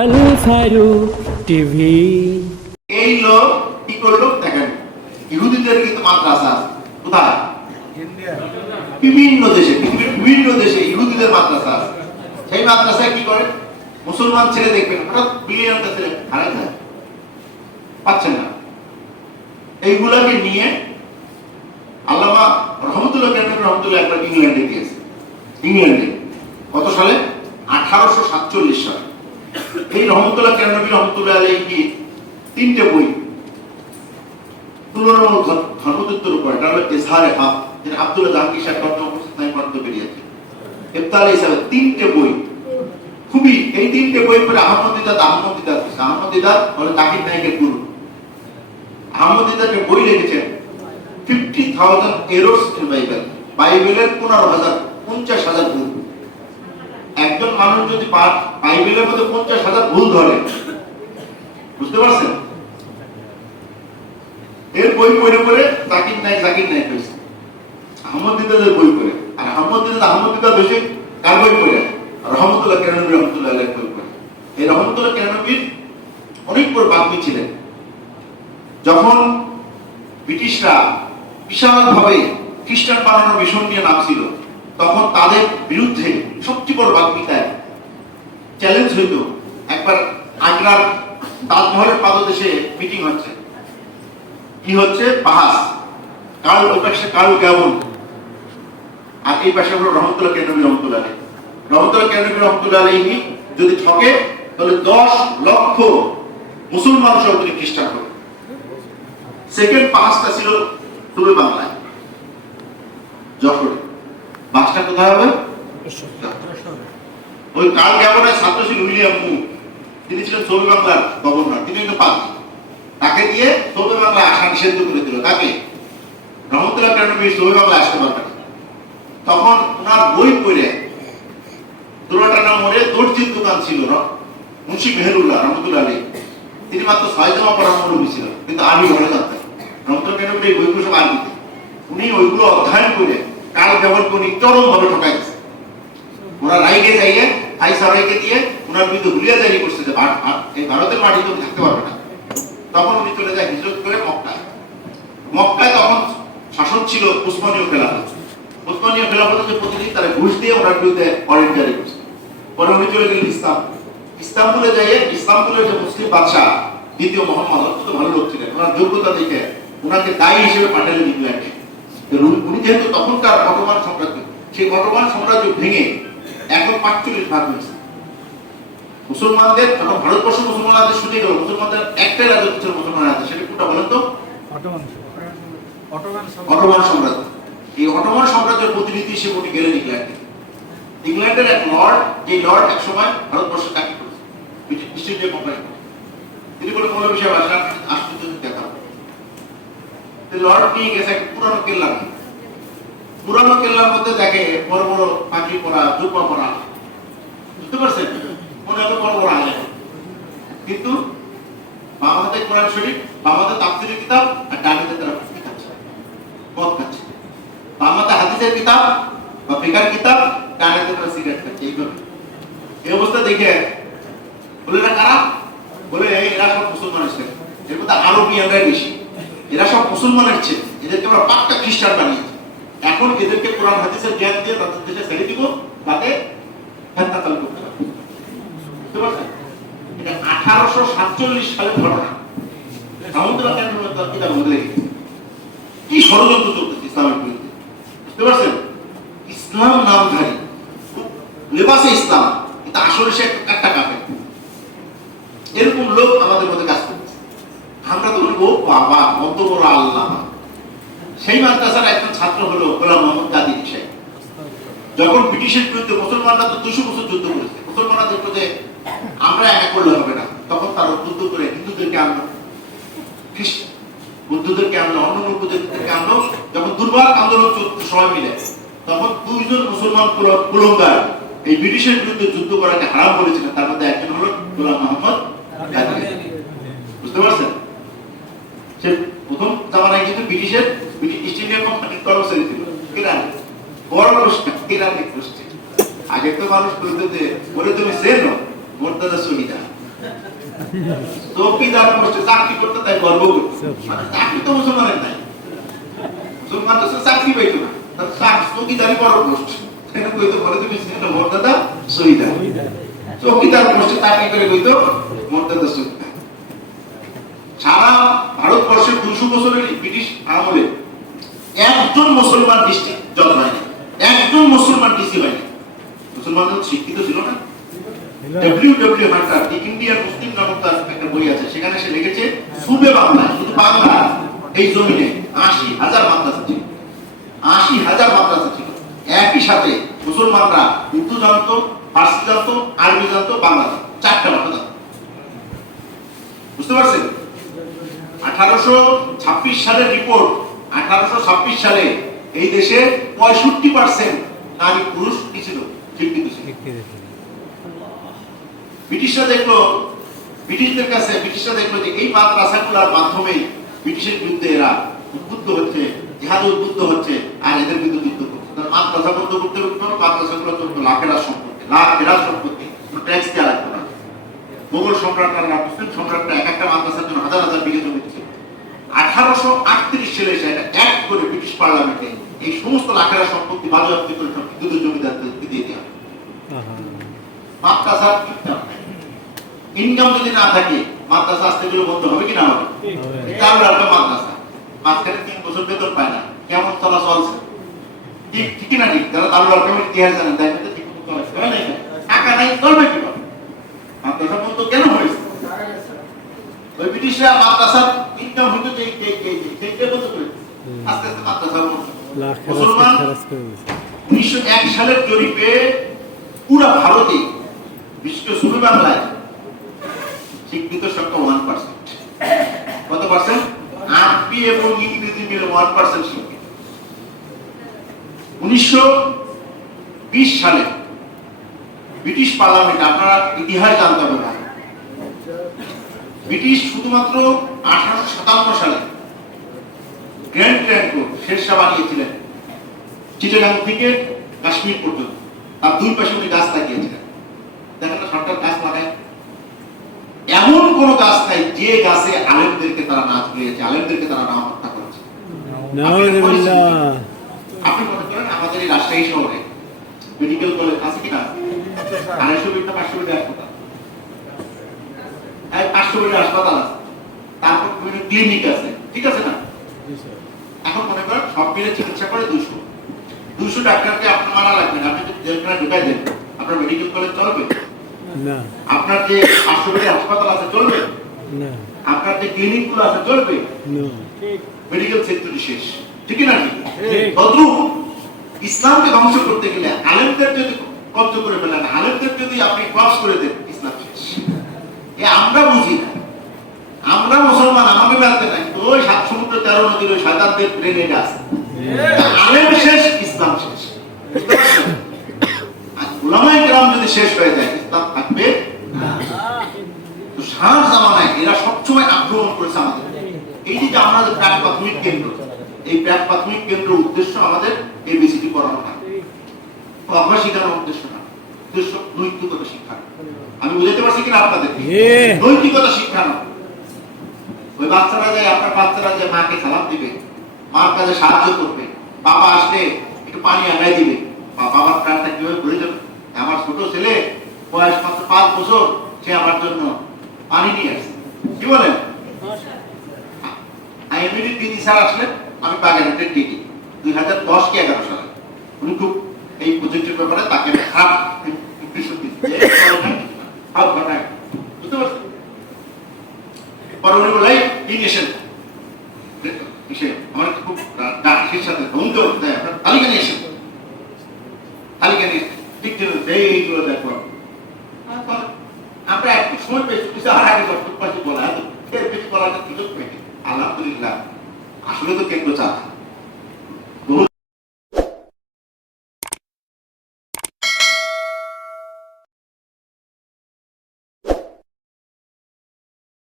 আল TV. এই কি করল দেখেন, ইহুদিদের কিন্তু মাদ্রাসা কোথায়? বিভিন্ন দেশে বিভিন্ন দেশে ইহুদিদের মাদ্রাসা সেই মাদ্রাসায় কি করে? মুসলমান ছেলে দেখবেন, হঠাৎ ছেলে যায়। পাচ্ছেন না। এইগুলাকে নিয়ে আল্লামা রহমতুল্লাহ রহমতুল্লাহ একবার ইংল্যান্ডে গিয়েছে। ইংল্যান্ডে, কত সালে? আঠারোশো সাতচল্লিশ সালে। এই রহমতুল্লাহ কেন রহমতুল্লাহ আলাই কি তিনটে বই। তুলনামূলক ধর্ম- ধর্মতত্ত্বের উপর এটা হলো এজহারে হক যেটা আব্দুল্লাহ জাহাঙ্গীর সাহেব গত উপস্থায় পর্যন্ত বেরিয়েছে। ইফতার হিসাবে তিনটে বই। খুবই, এই তিনটে বই পড়ে আহমদ দিদাত আহমদ দিদাত আহমদ দিদাত হলো জাকির নায়কের গুরু। আহমদ দিদাকে বই লিখেছেন ফিফটি থাউজেন্ড এরোস বাইবেল বাইবেলের পনেরো হাজার, পঞ্চাশ হাজার ভুল একজন মানুষ যদি বাইবেলের মধ্যে পঞ্চাশ হাজার ভুল ধরে, বুঝতে পারছেন? এর বই পড়ে পড়ে জাকির নায়ক জাকির নায়ক হয়েছে। আহমদ দিদাদের বই পড়ে। আর আহমদ দিদাদ আহমদ দিদাদ বেশি কার বই পড়ে? রহমতুল্লাহ কেরানবী রহমতুল্লাহ বই পড়ে। এই রহমতুল্লাহ কেরানবীর অনেক বড় বাগ্মী ছিলেন। যখন ব্রিটিশরা বিশালভাবে খ্রিস্টান বানানোর মিশন নিয়ে নামছিল তখন তাদের বিরুদ্ধে সবচেয়ে বড় বাগ্মিতায় চ্যালেঞ্জ হইতো, একবার আগ্রার তাজমহলের পাদদেশে মিটিং হচ্ছে। কি হচ্ছে? বাহাস কাল ওই পাশে কাল কেমন আর এই পাশে হলো রহমতুল্লাহ কেন্দ্রবী রহমতুল্লাহ আলী। রহমতুল্লাহ কেন্দ্রবী রহমতুল্লাহ আলী যদি ঠকে, তাহলে দশ লক্ষ মুসলমান সহ তিনি খ্রিস্টান হবে। সেকেন্ড পাসটা ছিল পূর্বে বাংলায়, যশোরে। বাসটা কোথায় হবে? ওই কাল ছাত্র ছিল উইলিয়াম মু তিনি ছিলেন সৌদি বাংলার গভর্নর তিনি কিন্তু পাস তাকে দিয়ে সৌদি বাংলায় আসা নিষিদ্ধ করে দিল। তাকে রহমতুল্লাহ কেরানবী সৌদি বাংলায় আসতে পারবেন তখন ওনার বই পড়ে দুরাটানা মোড়ে দর্জির দোকান ছিল মুন্সি মেহরুল্লাহ রহমতুল্লাহ আলী। তিনি মাত্র ছয় জমা পড়ার মৌলবী ছিল কিন্তু আরবি ভালো জানতেন রহমতুল্লাহ কেরানবী এই বইগুলো সব আরবিতে উনি ওইগুলো অধ্যয়ন করে কাল ব্যবহারকে উনি চরম ভাবে ঠকাই দিয়েছে ওরা রাইগে যাইয়ে আই সারাইকে দিয়ে ওনার বিরুদ্ধে হুলিয়া জারি করছে যে এই ভারতের মাটিতে উনি থাকতে পারবে না। তখন উনি চলে যায় হিজরত করে মক্কায়। মক্কায় তখন শাসন ছিল উসমানীয় খেলাফত। উসমানীয় খেলাফত যে প্রতিদিন তারা ঘুষ দিয়ে ওনার বিরুদ্ধে ওয়ারেন্ট জারি করছে। পরে উনি চলে গেলেন ইসলাম ইস্তাম্বুলে যাইয়ে ইসলামপুরের যে মুসলিম বাদশাহ, দ্বিতীয় মোহাম্মদ, অত্যন্ত ভালো লোক ছিলেন। ওনার যোগ্যতা দেখে ওনাকে দায়ী হিসেবে পাঠালেন ইংল্যান্ডে। উনি- যেহেতু তখনকার অটোমান সাম্রাজ্য সেই অটোমান সাম্রাজ্য ভেঙে এখন পাঁচচল্লিশ ভাগ হয়েছে। মুসলমানদের এখন ভারতবর্ষ মুসলমানদের শুনে গেল মুসলমানদের একটাই রাজ্য ছিল মুসলমান রাজ্য সেটা কোনটা বলেন তো? অটোমান সাম্রাজ্য। এই অটোমান সাম্রাজ্যের প্রতিনিধি হিসেবে উনি গেলেন ইংল্যান্ডে। ইংল্যান্ডের এক লর্ড যে লর্ড এক সময় ভারতবর্ষে চাকরি করেছে ব্রিটিশ ইস্ট ইন্ডিয়া কোম্পানি তিনি বলে মৌলভী সাহেব দেখা লর্ড নিয়ে গেছে একটা পুরানো কেল্লা পুরানো কেল্লার মধ্যে দেখে বড় বড় পাখি পড়া জুব্বা পড়া বুঝতে পারছেন? মনে হয় বড় বড় আলে কিন্তু বাম কোরআন শরীফ বাম তাফসিরের কিতাব আর ডান হাতে তারা ফুটকি খাচ্ছে মদ হাদিসের কিতাব বা ফিকার কিতাব ডান হাতে তারা সিগারেট খাচ্ছে, এইভাবে। এই অবস্থা দেখে বলে না কারা? বলে এরা সব মুসলমানের ছেলে এর মধ্যে আরবিয়ানরাই বেশি। এরা সব মুসলমানের ছেলে। এদেরকে আমরা পাক্কা খ্রিস্টান বানিয়েছি। এখন এদেরকে কোরআন, হাদিসের জ্ঞান দিয়ে তাদের দেশে ছেড়ে দিব, তাতে হত্যাকাল করতে পারবে এটা আঠারোশো সাতচল্লিশ সালের ঘটনা। মধ্যে কি ষড়যন্ত্র ইসলামের বিরুদ্ধে? বুঝতে পারছেন? ইসলাম নামধারী। লেবাসে ইসলাম। কিন্তু আসলে সে একটা কাপে এরকম লোক আমাদের মধ্যে কাজ আমরা তো বলব, বাবা, কত বড় আল্লাহ। সেই মাদ্রাসার একজন ছাত্র হলো গোলাম মোহাম্মদ কাদির সাহেব যখন ব্রিটিশের বিরুদ্ধে মুসলমানরা তো দুশো বছর যুদ্ধ করেছে। মুসলমানরা দেখল যে আমরা একা করলে হবে না। তখন তারা যুদ্ধ করে হিন্দুদেরকে আনলো, খ্রিস্ট বুদ্ধদেরকে আনলো, অন্য নৌকুদেরকে আনলো। যখন দুর্বার আন্দোলন চলছে সবাই মিলে, তখন দুইজন মুসলমান কুল- কুলঙ্গার এই ব্রিটিশের বিরুদ্ধে যুদ্ধ করাকে হারাম করেছিলেন তার মধ্যে একজন হলো গোলাম মোহাম্মদ বুঝতে পারছেন? জামানায় কিন্তু ব্রিটিশের ইস্ট ইন্ডিয়া কোম্পানির কর্মচারী ছিল। ইরানি বড় মানুষ ইরানি গোষ্ঠী। আগে তো মানুষ বলতো যে ওরে তুমি সেনো, মোর দাদা সুবিধা। চৌকিদার পোস্টে চাকরি করতে তাই গর্ব করতে মানে চাকরি তো মুসলমানের নাই। মুসলমান তো চাকরি পাইতো না। চৌকিদারি বড় সেটা কইতো, বলে তুমি সেটা মর্যাদা শহীদা চৌকিদার পোস্টে চাকরি করে কইতো মর্যাদা শহীদা সারা ভারতবর্ষের দুশো বছরের ব্রিটিশ আমলে একজন মুসলমান ডিস্ট্রিক্ট যত্ন হয়নি একজন মুসলমান ডিসি হয়নি। মুসলমানদের শিক্ষিত ছিল না। আশি হাজার ছিল। একই সাথে বাংলা বুঝতে পারছেন? আঠারোশো ছাব্বিশ সালের রিপোর্ট আঠারোশো ছাব্বিশ সালে এই দেশে পঁয়ষট্টি পার্সেন্ট নারী পুরুষ কি ছিল? শিক্ষিত ছিল ব্রিটিশরা দেখল ব্রিটিশদের কাছে ব্রিটিশরা দেখল যে এই মাদ্রাসাগুলোর মাধ্যমে ব্রিটিশের বিরুদ্ধে এরা উদ্বুদ্ধ হচ্ছে জিহাদে উদ্বুদ্ধ হচ্ছে আর এদের বিরুদ্ধে যুদ্ধ করছে। মাদ্রাসা বন্ধ করতে হতো মাদ্রাসাগুলো চলতো লাখেরা সম্পত্তি লাখেরা সম্পত্তি ট্যাক্স দেওয়া লাগতো মোগল সম্রাটরা মুসলিম সম্রাটরা এক একটা মাদ্রাসার জন্য হাজার হাজার বিঘে জমি দিচ্ছে আঠারোশো আটত্রিশ সালে একটা অ্যাক্ট করে ব্রিটিশ পার্লামেন্টে এই সমস্ত লাখেরা সম্পত্তি বাজেয়াপ্তি করে সব বিদ্যুৎ জমিদারদেরকে দিয়ে দেওয়া। মাদ্রাসার ইনকাম যদি না থাকে মাদ্রাসা আসতে গেলে বন্ধ হবে কি না হবে? রাখবে মাদ্রাসা। মাঝখানে তিন বছর বেতন পায় না। কেমন চলা চলছে ঠিক ঠিকই না ঠিক? যারা তালুর আলকামের ইতিহাস জানেন ঠিক কেন? টাকা নাই চলবে কীভাবে মাদ্রাসা বন্ধ কেন হয়েছে ওই ব্রিটিশরা মাদ্রাসার ইনকাম হইতো যে বন্ধ করে আস্তে আস্তে মাদ্রাসা মুসলমান উনিশশো এক সালের জরিপে পুরো ভারতে বিশেষ করে বাংলায় শিক্ষিত সংখ্যা ওয়ান পার্সেন্ট কত পার্সেন্ট আরবি এবং ইংরেজি মিলে ওয়ান পার্সেন্ট শিক্ষিত উনিশশো বিশ সালে ব্রিটিশ পার্লামেন্ট আপনারা ইতিহাস জানতে হবে না ব্রিটিশ শুধুমাত্র আঠারোশো সাতান্ন সালে গ্র্যান্ড ট্র্যাঙ্ক রোড শেরশাহ বানিয়েছিলেন চিটাগাং থেকে কাশ্মীর পর্যন্ত। তার দুই পাশে উনি গাছ লাগিয়েছিলেন। দেখেন না সরকার গাছ লাগায়। এমন কোন গাছ নাই যে গাছে আলেমদেরকে তারা নাচ দিয়েছে আলেমদেরকে তারা নাম হত্যা করেছে। আপনি মনে করেন আমাদের এই রাজশাহী শহরে মেডিকেল কলেজ আছে কিনা? আড়াইশো না পাঁচশো বেডের হাসপাতাল। পাঁচশো বেডের হাসপাতাল আছে। তারপর বিভিন্ন ক্লিনিক আছে। ঠিক আছে না? এখন মনে করেন সব মিলে চিকিৎসা করে দুশো। দুশো ডাক্তারকে আপনার মারা লাগবে না। আপনি যদি ঢুকাই দেন আপনার মেডিকেল কলেজ চলবে? আপনার যে পাঁচশো বেডের হাসপাতাল আছে চলবে? আপনার যে ক্লিনিকগুলো আছে চলবে? মেডিকেল শেষ। ঠিক না। তদ্রুপ ইসলামকে ধ্বংস করতে গেলে আলেমদের যদি কব্জ করে ফেলেন আলেমদের যদি আপনি ক্রস করে দেন আমরা বুঝি না। আমরা মুসলমান, আমাকে বেড়াতে নাই। ওই সাত সমুদ্র, তেরো নদীর ওই শয়তানদের ব্রেনে আছে। আলেম শেষ, ইসলাম শেষ। উলামায়ে কেরাম যদি শেষ হয়ে যায়, ইসলাম থাকবে তো সার জামানায় এরা সবসময় আক্রমণ করেছে আমাদের। এই যে আমাদের প্রাক প্রাথমিক কেন্দ্র, এই প্রাক প্রাথমিক কেন্দ্রের উদ্দেশ্য আমাদের এবিসিডি পড়ানো না অভ্যাস শেখানোর উদ্দেশ্য না। উদ্দেশ্য নৈতিকতা শিক্ষা আমি বুঝাতে পারছি কিনা আপনাদের। নৈতিকতা শিক্ষানো। ওই বাচ্চারা যায় আপনার বাচ্চারা যে মাকে সালাম দিবে মার কাছে সাহায্য করবে বাবা আসলে একটু পানি আগাই দিবে বাবার প্রাণটা কীভাবে ভরে যাবে? আমার ছোট ছেলে বয়স মাত্র পাঁচ বছর সে আমার জন্য পানি নিয়ে আসছে। কি বলেন আইএমএডি দিদি স্যার আসলেন আমি বাগেরহাটের ডিডি দুই হাজার দশ কি এগারো সালে। উনি খুব এই প্রজেক্টের ব্যাপারে তাকে খারাপ ইমপ্রেশন দিচ্ছে খারাপ ঘটনায় বুঝতে পারছেন পরে উনি নিয়েছেন সে আমার খুব ডাকের সাথে ধমকে উঠতে হয় আপনার তালিকা নিয়ে এসেন তালিকা নিয়ে ঠিক এইগুলো দেখো। আমরা একটু সময় পেয়েছি, কিছু আগে ডক্টর পাশে বলা এত ফের বেশি বলার সুযোগ পেয়েছি আলহামদুলিল্লাহ। আসলে তো কেন্দ্র চালা